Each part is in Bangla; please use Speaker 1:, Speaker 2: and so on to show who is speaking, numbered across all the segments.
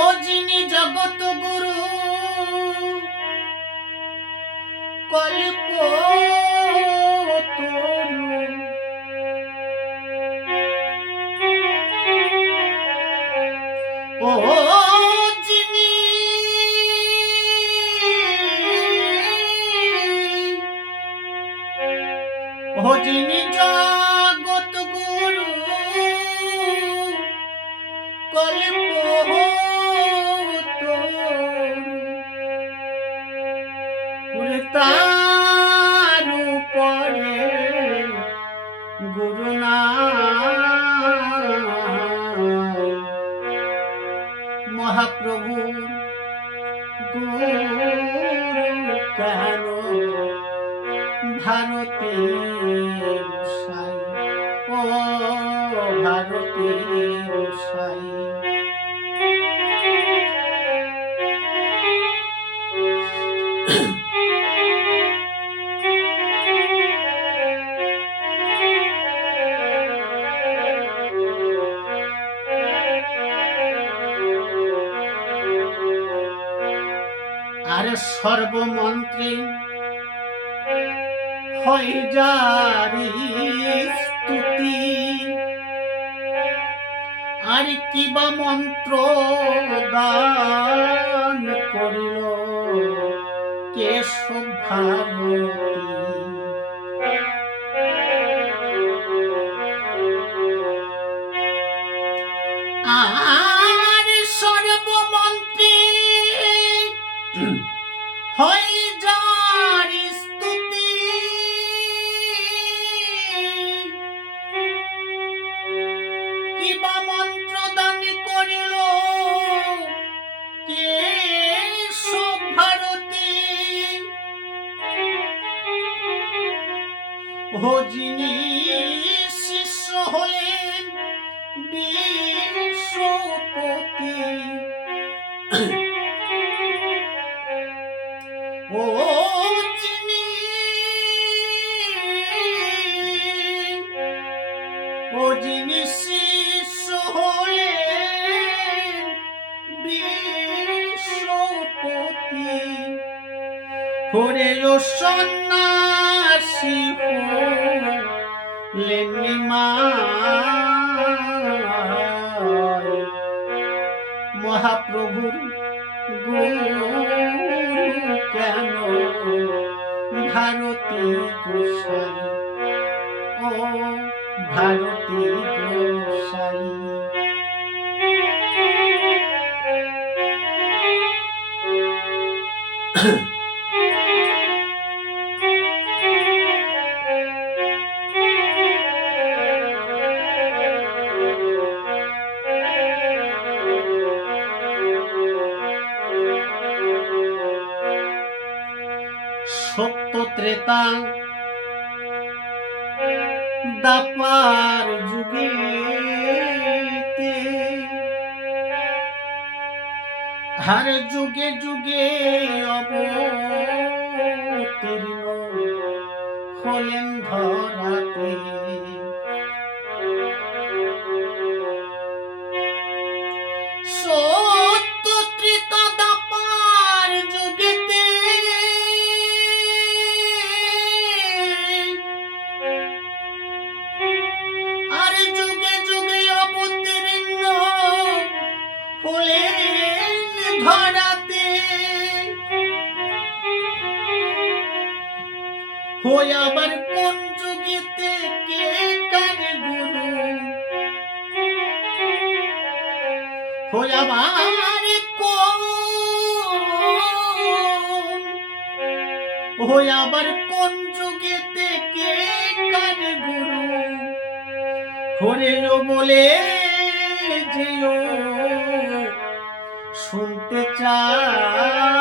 Speaker 1: ও যিনি জগত গুরু কল্প ভারতে সাই আর সর্বমন্ত্রে হয় যারি স্তুতি। আর কিবা মন্ত্র দান করিল। কেশব ভারতী যিনি শিষ্য হলেন বিশ্বপতি ও যিনি ও যিনি শিষ্য হলেন বিশ্বপতি হরে সন্ন্যাসী মহাপ্রভুর কেন? ভারতী গোসাই। ও ভারতী গোসাই। ত্রেতা। দাপার যুগে হার যুগে যুগে অবতীর্ণ হলেন ধরাতে। হয়ে আবার কোন যুগেতে কে কার গুরু? হয়ে আবার কোন হয়ে আবার কোন যুগেতে কে কার গুরু? হরেও বলে যেও, শুনতে চাই।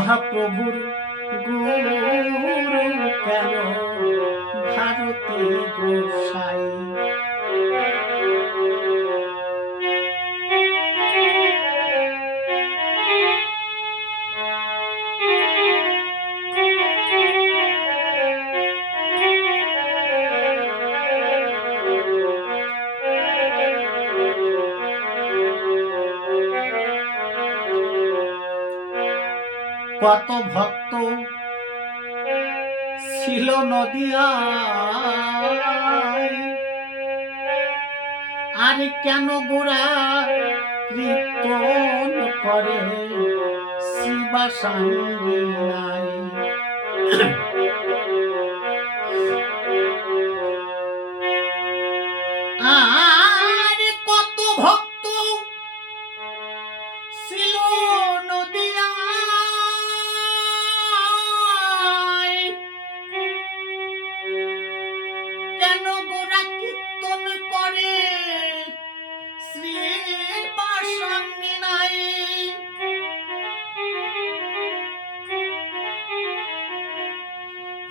Speaker 1: মহাপ্রভুর গুরু কেন ভারতী গোসাই? কত ভক্ত ছিল নদিয়া আর কেন গোড়া কীর্তন করে? শিবা সঙ্গে নাই। আর কত ভক্ত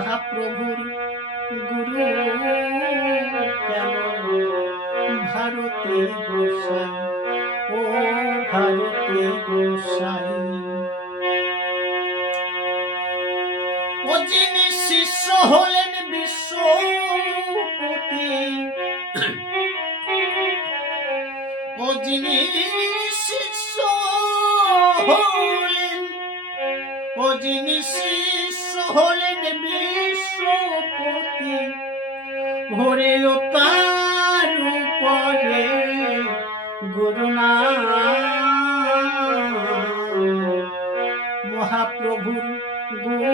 Speaker 1: মহাপ্রভুর গুরু। কেন ভারতে গোসাই, ও ভারতে গোসাই। ও যিনি শিষ্য হলেন বিশ্বপতি ও যিনি শিষ্য হলেন, ও যিনি শিষ্য ভরে ও তার উপরে গুরুনা মহাপ্রভুর গুরু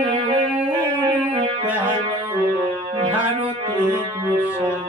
Speaker 1: ভারতে গোসাই